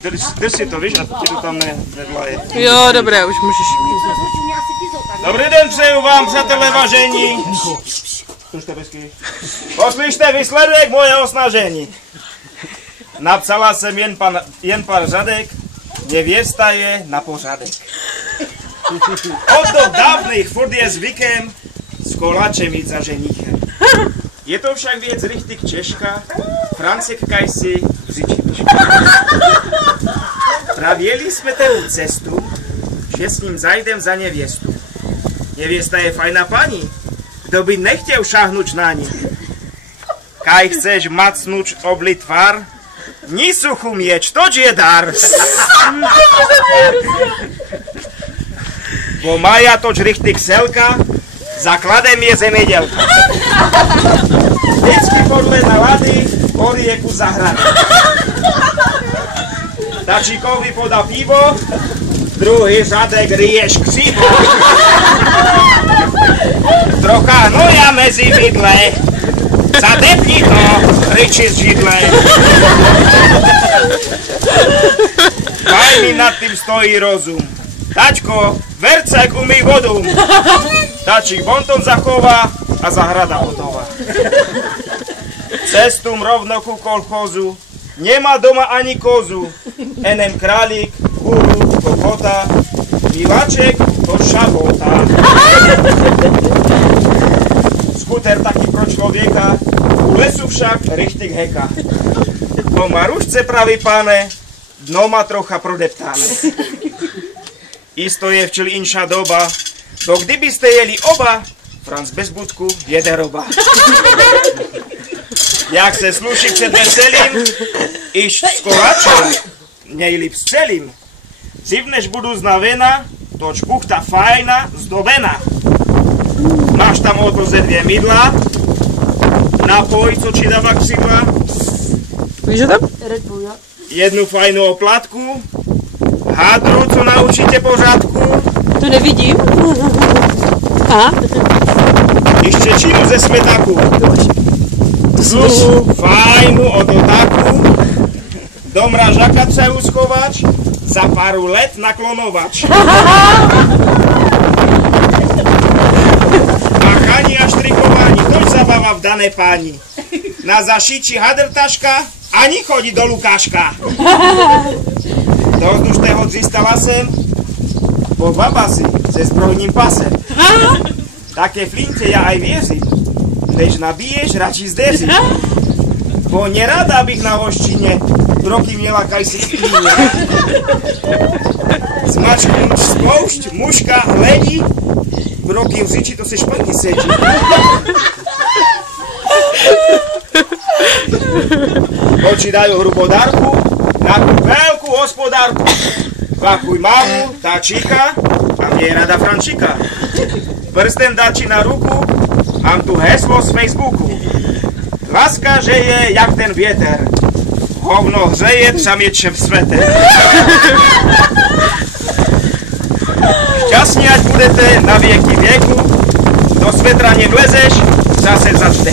Drž si to, víš, a ti to tam nevlaje. Jo, dobré, už můžeš. Dobrý den přeju vám, přátelé vážení. Poslyšte výsledek mojeho snažení. Napsala jsem jen pár řadek, nevěsta je na pořadek. Od dob dávnych furt je zvykem s koláčem jít za ženichem. Je to však věc richtig Češka, Francek Kajsi v Řičička. Pravěli jsme temu cestu, že s ním zajdem za nevěstu. Nevěsta je fajná paní, kdo by nechtěl šáhnuť na ní. Kaj chceš macnúť obli tvar, ní suchu mieč, toč je dar. Bo Maja toč richtig selka, základem je zemědělka. Vždycky podle nalady orieku zahrady. Tačíkovi podá pivo, druhý řadek ryješ křivo. Trocha hnoja mezi vidle, zadepni to, ryči z židle. Kaj mi nad tým stojí rozum. Tačko, vercek umyj vodu. Tačík bonton zachová a zahrada hotová. Cestum rovno ku kolchozu, nemá doma ani kozu. Enem králík, kuru, kokota, miláček to šabota. Skuter taký pro člověka, u lesu však richtig heka. Po Marušce pravý pane, dno má trocha prodeptáne. Isto je včel inša doba, to kdybyste jeli oba, Franc bez budku jede roba. Jak se sluší před veselým, iš s koláčem, nejlíp střelím. Dřív než budu znavena, toč puchta fajna, zdobena. Máš tam o to ze dvě mydla, napoj, co ti dává křidla. Víš, že tam? Jednu fajnou oplatku, hádru, co naučíte pořádku. To nevidím. Aha. Ještě činu ze smetaku. Dluhu, fajnu od otaku, do mražaka třeba schovač, za paru let naklonovač. Machání a štrikování, tož zabava v dané páni. Na zašíči hadrtaška, ani chodí do Lukáška. Dost už toho dřistala jsem, po babasi se zbrojním pasem. Také flinte já aj věřím. Než nabiješ, radši zdeři. Bo nerada bych na voščině droky měla kajsi v klíně. Smačku spoušť, mužka hledí, broky v řiči to se špatně sedí. Oči dajú hrubodárku, na tú veľkú hospodárku. Vakuj mamu, tačíka, a mne je rada Frančíka. Prstem dačí na ruku, mám tu heslo z Facebooku. Láska žeje, jak ten vieter. Hovno hřeje, třamieče v svete. Šťastní ať budete na vieky vieku, do svetra nevlezeš, zase začne.